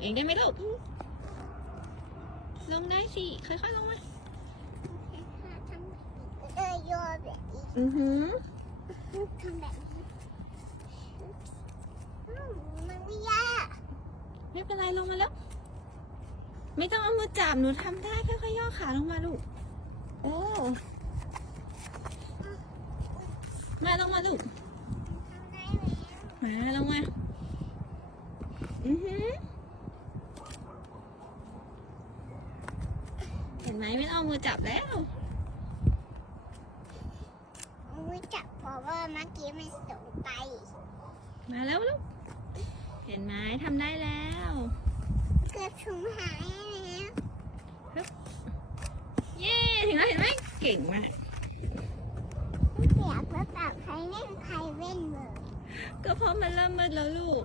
เองได้ไหมลูกลงได้สิ ค่อยๆลงมาเออโยนแบบนี้อือหือทำแบบนี้มันไม่ยากไม่เป็นไรลงมาแล้ว ไม่ต้องเอามือจับหนูทำได้ค่อยๆย่อขาลงมาลูกโอ้มาลงมาลูกมาลงมาอือหือ ห็นไหมไม่ต้องเอามือจับแล้วไม่จับเพราะว่าเมื่อกี้มันสูงไป มาแล้วลูก เห็นไหมทำได้แล้วเกือบถุงหายแล้วเย้ถึงแล้วเห็นไหมเก่งมากเสียเพื่อปรับใครเล่นใครเล่นเลยก็เพราะมันเริ่มมืดแล้วลูก